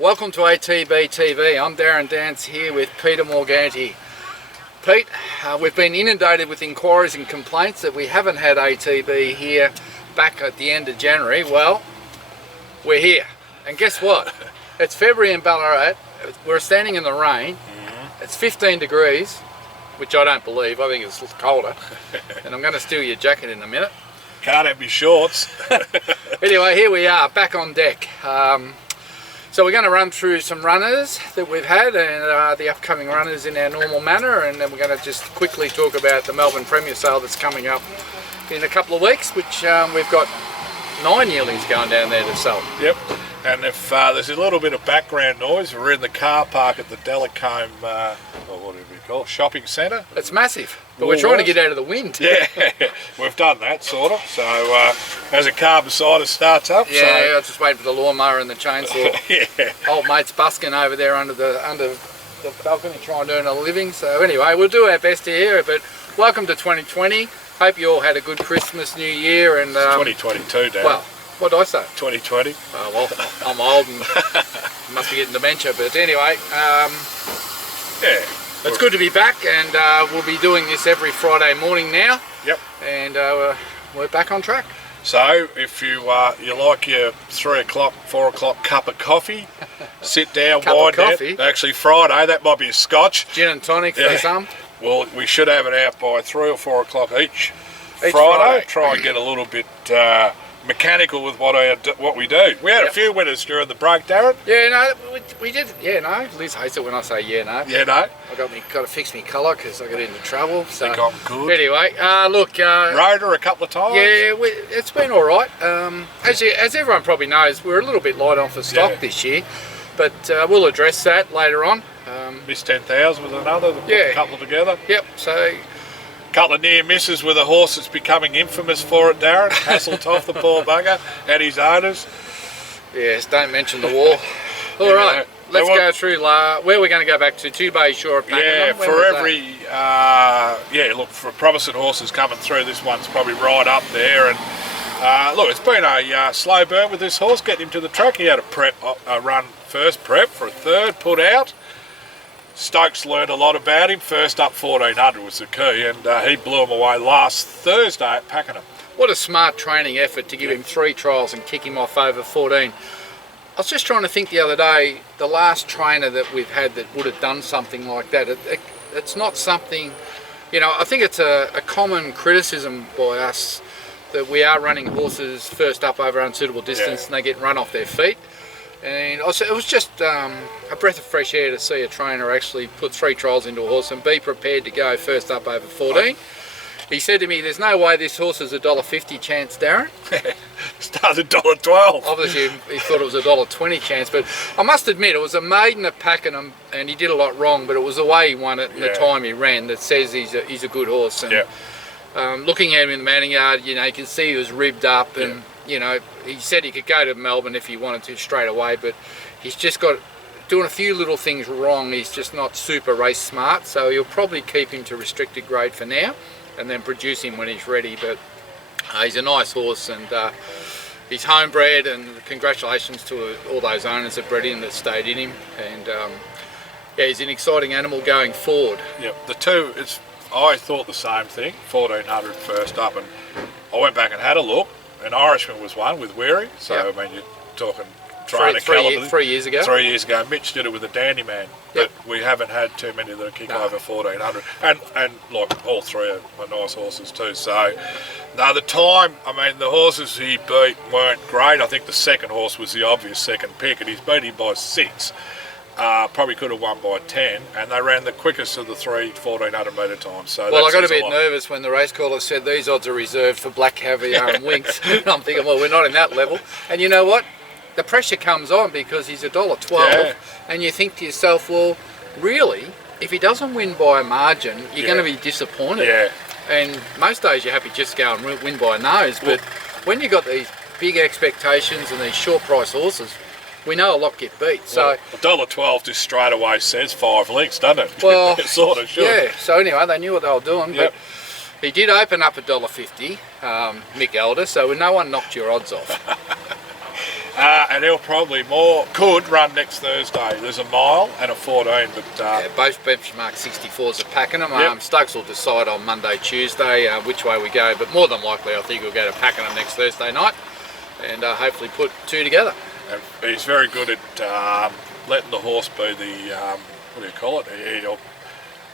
Welcome to ATB TV. I'm Darren Dance here with Peter Morganti. Pete, we've been inundated with inquiries and complaints that we haven't had ATB here back at the end of January. Well, we're here. And guess what? It's February in Ballarat. We're standing in the rain. It's 15 degrees, which I don't believe. I think it's colder. And I'm going to steal your jacket in a minute. Can't have me shorts. Anyway, here we are, back on deck. So we're going to run through some runners that we've had and the upcoming runners in our normal manner, and then we're going to just quickly talk about the Melbourne Premier Sale that's coming up in a couple of weeks, which we've got 9 yearlings going down there to sell. Yep. And if there's a little bit of background noise, we're in the car park at the Delacombe, what do we call it, shopping centre. It's massive, but we're trying to get out of the wind. Yeah, we've done that sort of. So as a car beside us starts up. Yeah, I'm just waiting for the lawnmower and the chainsaw. Yeah. Old mate's busking over there under the balcony trying to earn a living. So anyway, we'll do our best here. But welcome to 2020. Hope you all had a good Christmas, New Year, and 2022, Dan. Well, what did I say? 2020. Oh, well, I'm old and must be getting dementia, but anyway, yeah, it's good to be back, and we'll be doing this every Friday morning now. Yep. And we're back on track. So if you like your 3 o'clock, 4 o'clock cup of coffee, sit down, wind down. Actually, Friday, that might be a scotch. Gin and tonic for some. Well, we should have it out by 3 or 4 o'clock each Friday. Try and get a little bit mechanical with what we do. We had a few winners during the break, Darren. Yeah, no, we did. Yeah, no. Liz hates it when I say yeah, no. Yeah, no. I got to fix me colour because I got into trouble. So I think I'm good. Anyway, look. Rode her a couple of times. Yeah, it's been all right. As everyone probably knows, we're a little bit light on for stock this year, but we'll address that later on. Miss 10,000 with another. A couple together. Yep. So. Couple of near misses with a horse that's becoming infamous for it, Darren. Hasseltoff, the poor bugger, and his owners. Yes, don't mention the war. All right, let's go through where we're going to go back to. 2 Bay Shore. Yeah, for every look, for Protestant horses coming through, this one's probably right up there. And look, it's been a slow burn with this horse getting him to the track. He had a run first prep for a third, put out. Stokes learned a lot about him. First up 1400 was the key, and he blew him away last Thursday at Pakenham. What a smart training effort to give him 3 trials and kick him off over 14. I was just trying to think the other day, the last trainer that we've had that would have done something like that, it's not something, I think it's a common criticism by us that we are running horses first up over unsuitable distance and they get run off their feet. And also, it was just a breath of fresh air to see a trainer actually put 3 trials into a horse and be prepared to go first up over 14. He said to me, there's no way this horse is $1.50 chance, Darren. Starts at $1.12. Obviously, he thought it was $1.20 chance, but I must admit, it was a maiden at Pakenham, and he did a lot wrong, but it was the way he won it and the time he ran that says he's a good horse. And looking at him in the manning yard, you can see he was ribbed up and... he said he could go to Melbourne if he wanted to straight away, but he's just got doing a few little things wrong. He's just not super race smart, so you'll probably keep him to restricted grade for now and then produce him when he's ready. But he's a nice horse, and he's homebred, and congratulations to all those owners that bred him, that stayed in him. And he's an exciting animal going forward. Yep, the two, I thought the same thing, 1400 first up, and I went back and had a look. An Irishman was one with Weary, so I mean, you're talking trainer calibre. 3 years ago. 3 years ago, Mitch did it with a Dandy Man, but we haven't had too many that kick over 1400, and like all 3 are nice horses too. So, no, the time, I mean, the horses he beat weren't great. I think the second horse was the obvious second pick, and he's beat him by 6. Probably could have won by 10, and they ran the quickest of the 3 1400 metre times. So I got a bit nervous when the race caller said these odds are reserved for Black Caviar and Winks. I'm thinking, well, we're not in that level. And you know what? The pressure comes on because he's $1.12, and you think to yourself, well, really, if he doesn't win by a margin, you're going to be disappointed. Yeah. And most days you're happy just to go and win by a nose, but when you've got these big expectations and these short price horses, we know a lot get beat. So $1.12 just straight away says 5 lengths, doesn't it? Well, it sort of should. Yeah. So anyway, they knew what they were doing. But he did open up $1.50, Mick Elder. So no one knocked your odds off. And he'll probably could run next Thursday. There's a mile and a 14, but both benchmark 64s at Pakenham. Yep. Stokes will decide on Monday, Tuesday which way we go, but more than likely I think we'll go to Pakenham next Thursday night and hopefully put two together. And he's very good at letting the horse be the what do you call it? He'll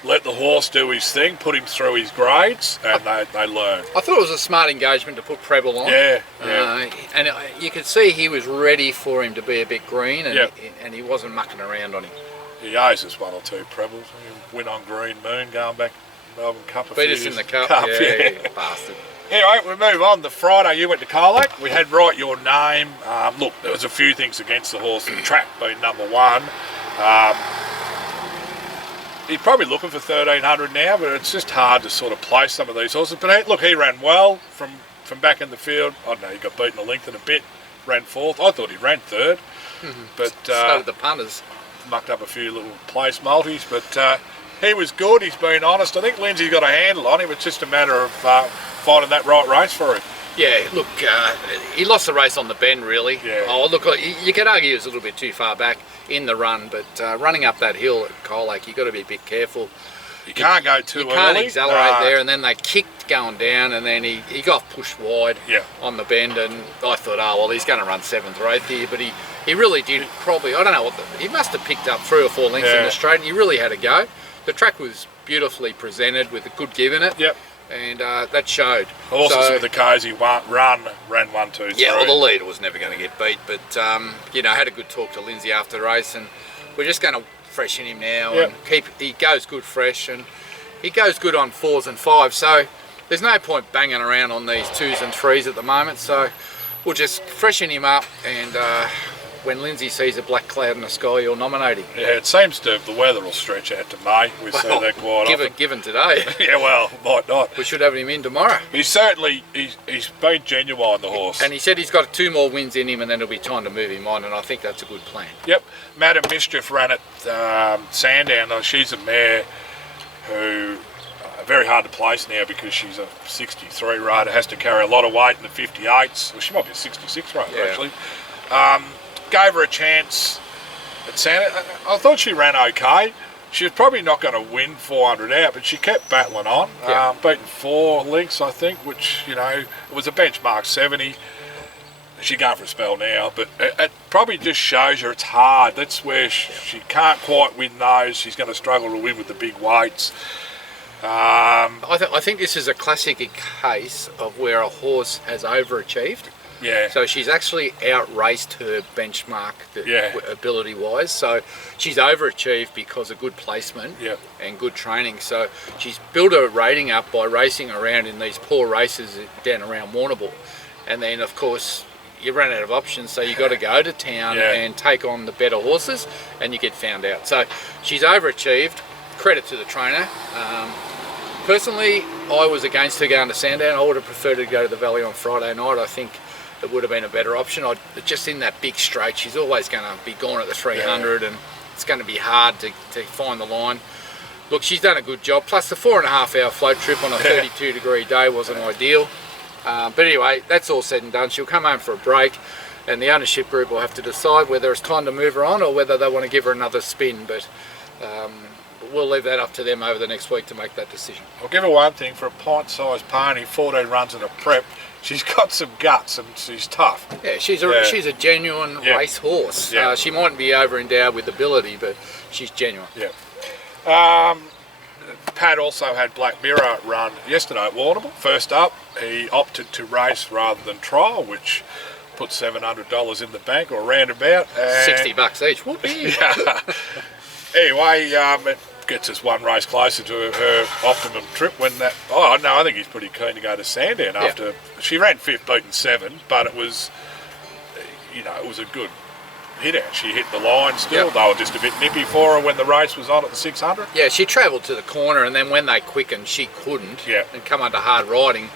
let the horse do his thing, put him through his grades, and they learn. I thought it was a smart engagement to put Preble on. Yeah. And you could see he was ready for him to be a bit green, and, Yep. and he wasn't mucking around on him. He owes us one or two Prebles. He win on Green Moon going back Melbourne Cup. Beat us in the cup. Yeah. Bastard. Anyway, we move on. The Friday you went to Colac. We had Write Your Name. Look, there was a few things against the horse. The track being number one. He's probably looking for 1,300 now, but it's just hard to sort of place some of these horses. But look, he ran well from back in the field. I don't know, he got beaten a length and a bit, ran fourth. I thought he ran third. But so did the punters. Mucked up a few little place multis, but he was good. He's been honest. I think Lindsay's got a handle on him. It's just a matter of finding that right race for him. Yeah, look, he lost the race on the bend, really. Yeah. Oh, look, you could argue he was a little bit too far back in the run, but running up that hill at Colac, you've got to be a bit careful. You can't go too early. You can't accelerate there, and then they kicked going down, and then he got pushed wide on the bend, and I thought, oh, well, he's going to run 7th or 8th here, but he really did probably, I don't know, he must have picked up 3 or 4 lengths in the straight, and he really had a go. The track was beautifully presented with a good give in it. Yep. And that showed. Horses with the cozy ran 1, 2, 3. Yeah, well, the leader was never going to get beat, but I had a good talk to Lindsay after the race, and we're just going to freshen him now and he goes good fresh, and he goes good on 4s and 5s. So there's no point banging around on these 2s and 3s at the moment. So we'll just freshen him up, and when Lindsay sees a black cloud in the sky, you'll nominate him. Yeah, it seems the weather will stretch out to May. We see that quite often. Given today. Yeah, well, might not. We should have him in tomorrow. He's been genuine, the horse. And he said he's got 2 more wins in him, and then it'll be time to move him on, and I think that's a good plan. Yep. Madam Mischief ran at Sandown. She's a mare who very hard to place now because she's a 63 rider, has to carry a lot of weight in the 58s. Well, she might be a 66 rider, actually. Gave her a chance at Santa. I thought she ran okay. She was probably not going to win 400 out, but she kept battling on. Beaten 4 lengths, I think, which, it was a benchmark 70. She's going for a spell now, but it probably just shows her it's hard. That's where she can't quite win those. She's going to struggle to win with the big weights. I think this is a classic case of where a horse has overachieved. Yeah. So she's actually outraced her benchmark ability-wise. So she's overachieved because of good placement and good training. So she's built her rating up by racing around in these poor races down around Warrnambool. And then, of course, you run out of options, so you got to go to town and take on the better horses, and you get found out. So she's overachieved. Credit to the trainer. Personally, I was against her going to Sandown. I would have preferred her to go to the Valley on Friday night. I think it would have been a better option. Just in that big straight, she's always going to be gone at the 300, and it's going to be hard to find the line. Look, she's done a good job. Plus, the 4.5 hour float trip on a 32-degree day wasn't ideal. But anyway, that's all said and done. She'll come home for a break, and the ownership group will have to decide whether it's time to move her on or whether they want to give her another spin. But we'll leave that up to them over the next week to make that decision. I'll give her one thing. For a pint-sized pony, 14 runs in a prep, she's got some guts and she's tough. Yeah, she's a genuine race horse. Yeah. She mightn't be over-endowed with ability, but she's genuine. Yeah. Pat also had Black Mirror run yesterday at Warrnambool. First up, he opted to race rather than trial, which put $700 in the bank or roundabout. $60 each. Whoopee. Anyway, it gets us one race closer to her optimum trip when that... Oh, no, I think he's pretty keen to go to Sandown after... She ran 5th, beaten 7, but it was, it was a good hit out. She hit the line still. They were just a bit nippy for her when the race was on at the 600. Yeah, she travelled to the corner, and then when they quickened, she couldn't and come under hard riding.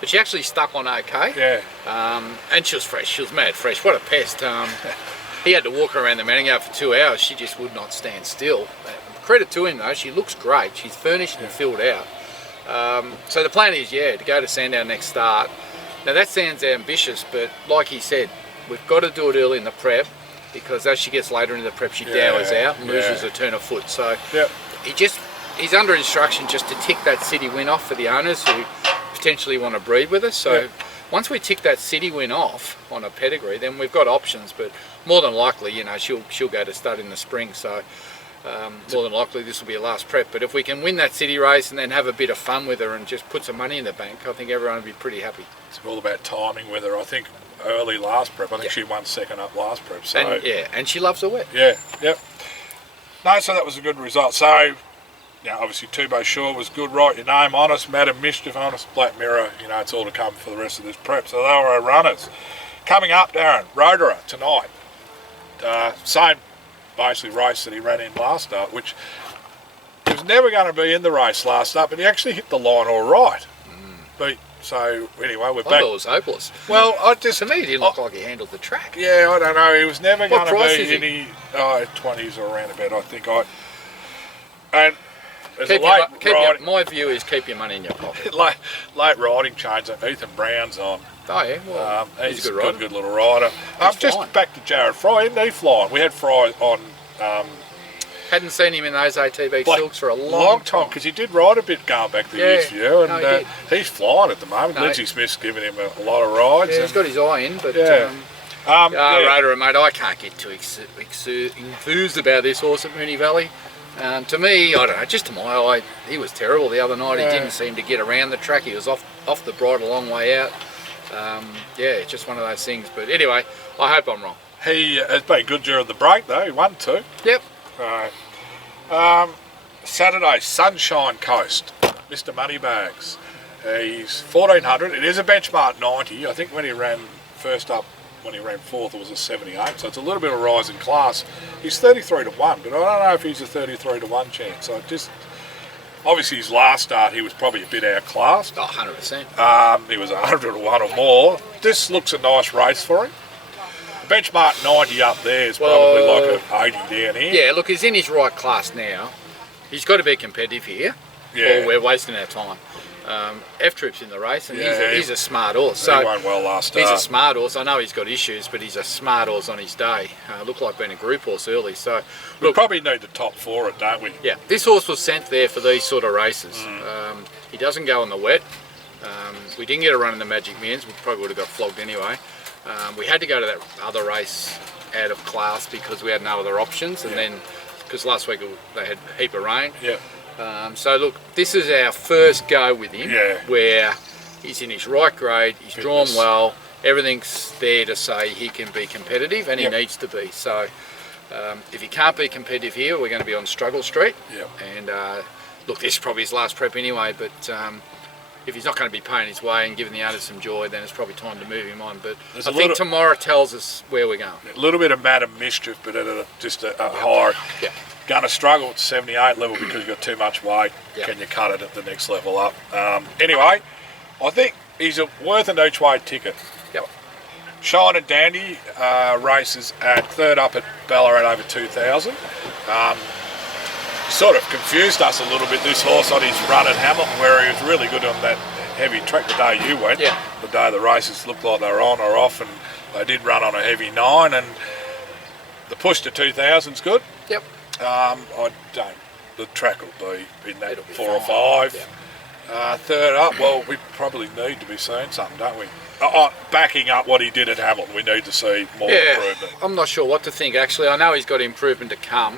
But she actually stuck on okay. Yeah. And she was fresh. She was mad fresh. What a pest. He had to walk around the Manningham for 2 hours. She just would not stand still. Credit to him, though. She looks great. She's furnished and filled out. So the plan is, to go to Sandown next start. Now, that sounds ambitious, but like he said, we've got to do it early in the prep, because as she gets later into the prep, she dowers out and loses a turn of foot. So he's under instruction just to tick that city win off for the owners who potentially want to breed with us. So once we tick that city win off on a pedigree, then we've got options. But more than likely, you know, she'll go to stud in the spring. So more than likely this will be a last prep. But if we can win that city race and then have a bit of fun with her and just put some money in the bank, I think everyone will be pretty happy. It's all about timing with her. I think early last prep, I think she won second up last prep. So and she loves the wet. No, so that was a good result. So obviously Tubo Shaw was good. Write your name on us, Madam Mischief on us, Black Mirror. You know, it's all to come for the rest of this prep. So they were our runners. Coming up, Darren, Rotorua tonight. Same basically race that he ran in last start, which he was never going to be in the race last start, but he actually hit the line all right. So anyway, we're back. I thought it was hopeless. Well, to me, he didn't look like he handled the track. Yeah, I don't know. He was never going to be in any 20s or around about, I think. And my view is keep your money in your pocket. late riding change. Ethan Brown's on. Oh yeah, well, he's a good rider. Good little rider. Just back to Jared Fry. Isn't he flying? We had Fry on. Hadn't seen him in those ATB silks for a long time. Because he did ride a bit going back to years ago, and he's flying at the moment. No, Lindsay Smith's giving him a lot of rides. Yeah, he's got his eye in, but Rotorua, mate, I can't get too enthused about this horse at Moonee Valley. To me, I don't know, just to my eye, he was terrible the other night. He didn't seem to get around the track. He was off the bridle a long way out. It's just one of those things. But anyway, I hope I'm wrong. He has been good during the break, though. He won 2. Yep. Saturday, Sunshine Coast, Mr. Moneybags. He's 1400. It is a benchmark 90. I think when he ran first up, when he ran 4th, it was a 78. So it's a little bit of a rise in class. He's 33 to 1, but I don't know if he's a 33 to 1 chance. So obviously his last start, he was probably a bit outclassed. 100%. He was 100 to 1 or more. This looks a nice race for him. Benchmark 90 up there is probably like an 80 down here. Yeah, look, he's in his right class now. He's got to be competitive here, or we're wasting our time. F-Troop's in the race, and he's a smart horse. He won well last start. He's a smart horse. I know he's got issues, but he's a smart horse on his day. Looked like being a group horse early. So we probably need the top 4 it, don't we? Yeah, this horse was sent there for these sort of races. He doesn't go in the wet. We didn't get a run in the Magic Millions. We probably would have got flogged anyway. We had to go to that other race out of class because we had no other options, and then because last week they had a heap of rain. So look, this is our first go with him, where he's in his right grade, he's drawn well, everything's there to say he can be competitive, and he needs to be. So if he can't be competitive here, we're going to be on Struggle Street. And look, this is probably his last prep anyway, but if he's not going to be paying his way and giving the owners some joy, then it's probably time to move him on. But I think tomorrow tells us where we're going. A little bit of Madam Mischief, but at just a higher. Going to struggle at the 78 level because you've got too much weight. Can you cut it at the next level up? Anyway, I think he's worth an each way ticket. Shine and Dandy races at 3rd up at Ballarat over 2,000. Sort of confused us a little bit, this horse on his run at Hamilton, where he was really good on that heavy track the day you went. The day the races looked like they were on or off, and they did run on a heavy 9, and the push to 2,000's good. I don't. The track will be in that 4 or 5. 3rd up, well, we probably need to be seeing something, don't we? Backing up what he did at Hamilton, we need to see more improvement. I'm not sure what to think, actually. I know he's got improvement to come.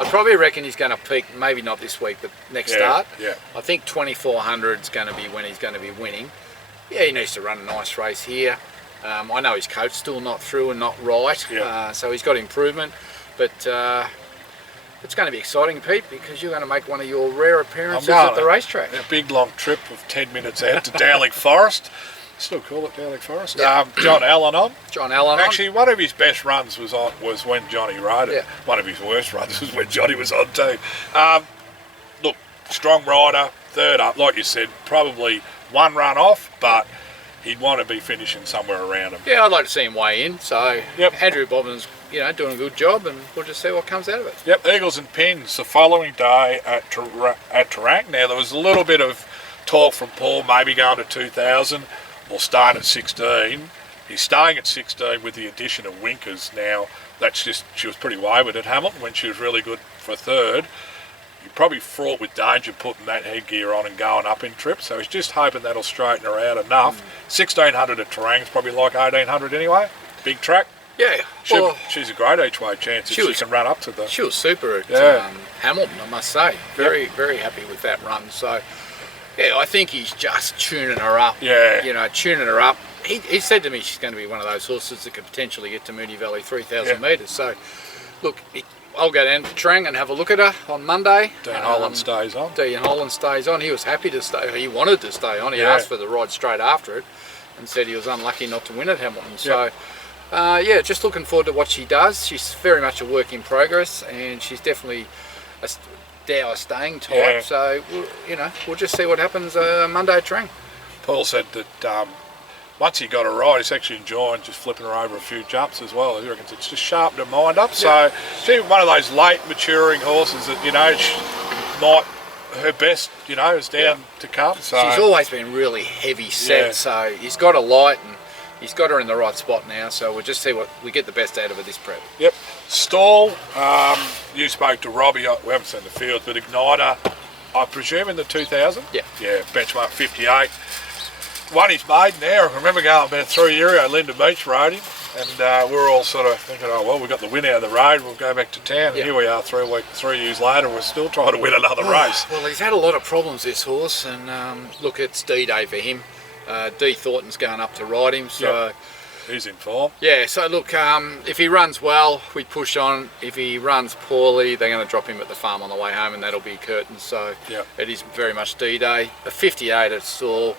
I probably reckon he's going to peak, maybe not this week, but next start. I think 2,400 is going to be when he's going to be winning. He needs to run a nice race here. I know his coach's still not through and not right, so he's got improvement. But it's going to be exciting, Pete, because you're going to make one of your rare appearances at the racetrack. A big long trip of 10 minutes out to Dowling Forest. Still call it Dowling Forest. John Allen on. Actually, one of his best runs was when Johnny rode it. One of his worst runs was when Johnny was on too. Look, strong rider, 3rd up, like you said, probably 1 run off, but he'd want to be finishing somewhere around him. I'd like to see him weigh in. So Andrew Bobbin's doing a good job, and we'll just see what comes out of it. Eagles and Pins the following day at Tarang. Now there was a little bit of talk from Paul, maybe going to 2,000. We'll start at 16. He's staying at 16 with the addition of Winkers now. That's just, she was pretty wayward at Hamilton when she was really good for third. You're probably fraught with danger putting that headgear on and going up in trips, so he's just hoping that'll straighten her out enough. 1600 at Terang's probably like 1800 anyway. Big track. Yeah, she's a great each way chance if she can run up to the... She was super at Hamilton, I must say. Very happy with that run. So, yeah, I think he's just tuning her up. Yeah. You know, tuning her up. He said to me she's going to be one of those horses that could potentially get to Moonee Valley 3,000 metres. So, look, I'll go down to Trang and have a look at her on Monday. Dean Holland stays on. Dean Holland stays on. He was happy to stay. He wanted to stay on. He asked for the ride straight after it and said he was unlucky not to win at Hamilton. So... yeah, just looking forward to what she does. She's very much a work in progress, and she's definitely a Dower staying type. Yeah. So, we'll just see what happens Monday at Trang. Paul said that once he got her right, he's actually enjoying just flipping her over a few jumps as well. He reckons it's just sharpened her mind up. So she's one of those late maturing horses that, her best, is down to come. So she's always been really heavy set, so he's got a light and he's got her in the right spot now, so we'll just see what we get the best out of her this prep. Yep. Stall, you spoke to Robbie, we haven't seen the field, but Igniter, I presume in the 2000? Yeah. Yeah, benchmark 58. Won his maiden there. I remember going about 3 years ago, Linda Beach rode him, and we were all sort of thinking, oh, well, we got the win out of the road, we'll go back to town, and here we are 3 years later, we're still trying to win another race. Well, he's had a lot of problems, this horse, and look, it's D-Day for him. D. Thornton's going up to ride him, so he's in form. Yeah, so look, if he runs well, we push on. If he runs poorly, they're going to drop him at the farm on the way home, and that'll be curtains. So it is very much D-Day. A 58 at Stall.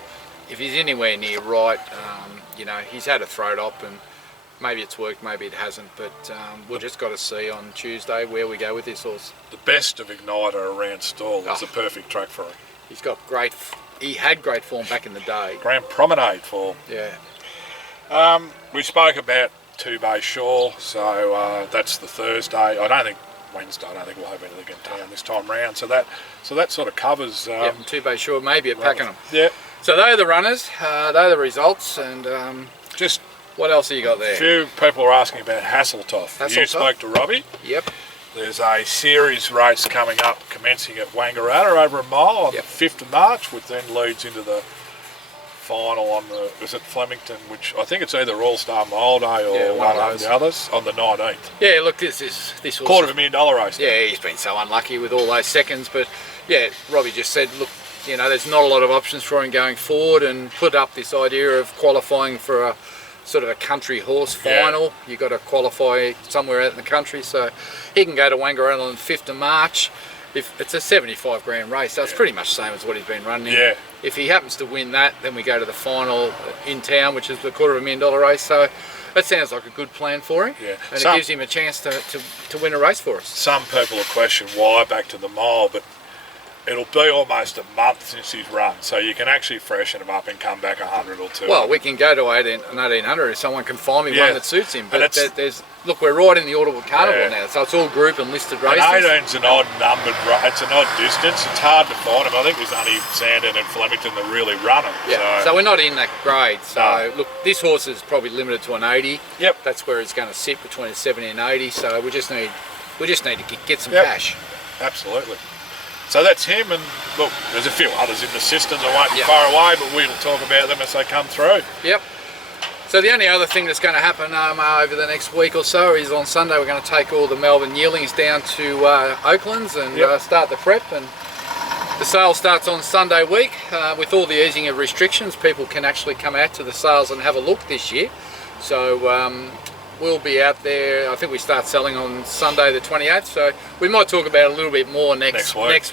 If he's anywhere near right, he's had a throat up, and maybe it's worked, maybe it hasn't. But we've just got to see on Tuesday where we go with this horse. The best of Igniter around Stall is the perfect track for him. He's got great. He had great form back in the day. Grand Promenade form. Yeah. We spoke about Two Bay Shore, so that's the Thursday. I don't think Wednesday. I don't think we'll have anything in town this time round. So that sort of covers. Two Bay Shore, maybe at Pakenham. Yeah. So they're the runners. They're the results, and just what else have you got there? A few people are asking about Hasseltoff. You spoke to Robbie. Yep. There's a series race coming up, commencing at Wangaratta over a mile on the 5th of March, which then leads into the final on is it Flemington, which I think it's either All-Star Mile Day or one of the others, on the 19th. Yeah, look, this was $250,000 race. Yeah, he's been so unlucky with all those seconds, but yeah, Robbie just said, look, there's not a lot of options for him going forward, and put up this idea of qualifying for a sort of a country horse final. You've got to qualify somewhere out in the country, so he can go to Wangaratta on the 5th of March. If it's a 75 grand race, so it's pretty much the same as what he's been running. Yeah. If he happens to win that, then we go to the final in town, which is the $250,000 race. So that sounds like a good plan for him. Yeah. And it gives him a chance to win a race for us. Some people will question why back to the mile, but it'll be almost a month since he's run, so you can actually freshen him up and come back 100 or 200. Well, we can go to 1800 if someone can find me one that suits him. But look, we're right in the Audible Carnival now, so it's all group and listed races. And 18's an odd numbered, it's an odd distance. It's hard to find them. I think there's only Sandon and Flemington that really run them. Yeah. So we're not in that grade. So look, this horse is probably limited to an 80. Yep. That's where it's going to sit, between a 70 and 80. So we just need to get some cash. Absolutely. So that's him, and look, there's a few others in the systems. I won't be far away, but we'll talk about them as they come through. Yep. So the only other thing that's going to happen over the next week or so is on Sunday we're going to take all the Melbourne yearlings down to Oaklands and start the prep, and the sale starts on Sunday week. With all the easing of restrictions, people can actually come out to the sales and have a look this year. So we'll be out there. I think we start selling on Sunday the 28th, so we might talk about it a little bit more next week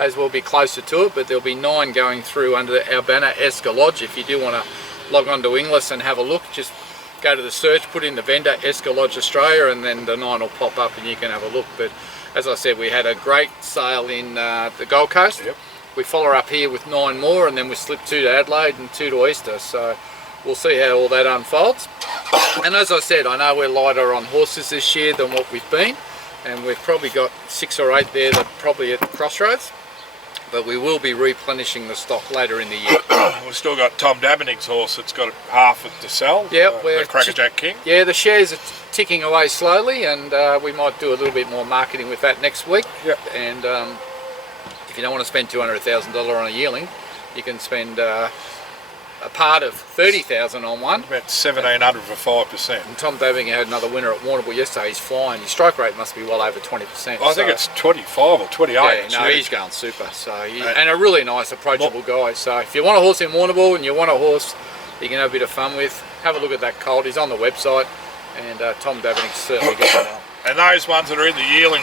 as we'll be closer to it, but there'll be 9 going through under our banner Esker Lodge. If you do want to log on to Inglis and have a look, just go to the search, put in the vendor Esker Lodge Australia, and then the 9 will pop up and you can have a look. But as I said, we had a great sale in the Gold Coast. We follow up here with 9 more, and then we slip 2 to Adelaide and 2 to Easter, so we'll see how all that unfolds. And as I said, I know we're lighter on horses this year than what we've been, and we've probably got 6 or 8 there that are probably at the crossroads. but we will be replenishing the stock later in the year. We've still got Tom Dabinick's horse that's got half to sell. Yeah, the Crackerjack King. Yeah, the shares are ticking away slowly, and we might do a little bit more marketing with that next week. Yep. And if you don't want to spend $200,000 on a yearling, you can spend a part of $30,000 on one. About 1,700 for 5%. And Tom Davinger had another winner at Warrnambool yesterday. He's flying. His strike rate must be well over 20%. I think it's 25 or 28. Yeah, no, he's going super. So and a really nice, approachable guy. So if you want a horse in Warrnambool and you want a horse you can have a bit of fun with, have a look at that colt. He's on the website, and Tom Davinger certainly gets it on. And those ones that are in the yearling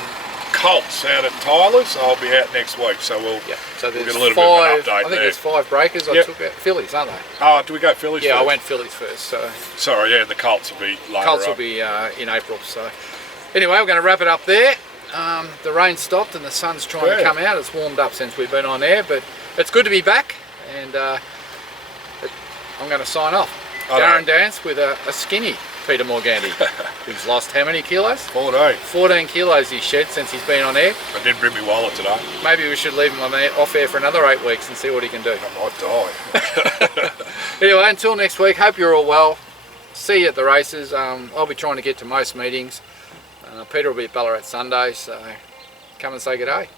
colts out at Tyler's, I'll be out next week, so we'll get a little bit of an update there. I think there's 5 breakers. I took out fillies, aren't they? Oh, do we go fillies first? I went fillies first. So. Sorry, yeah, the colts will be later. Colts will be in April. So anyway, we're going to wrap it up there. The rain stopped and the sun's trying to come out. It's warmed up since we've been on air, but it's good to be back, and I'm going to sign off. Darren Dance with a skinny Peter Morganti, who's lost how many kilos? 14 kilos he's shed since he's been on air. I didn't bring my wallet today. Maybe we should leave him off air for another 8 weeks and see what he can do. I might die. Anyway, until next week, hope you're all well. See you at the races. I'll be trying to get to most meetings. Peter will be at Ballarat Sunday, so come and say good day.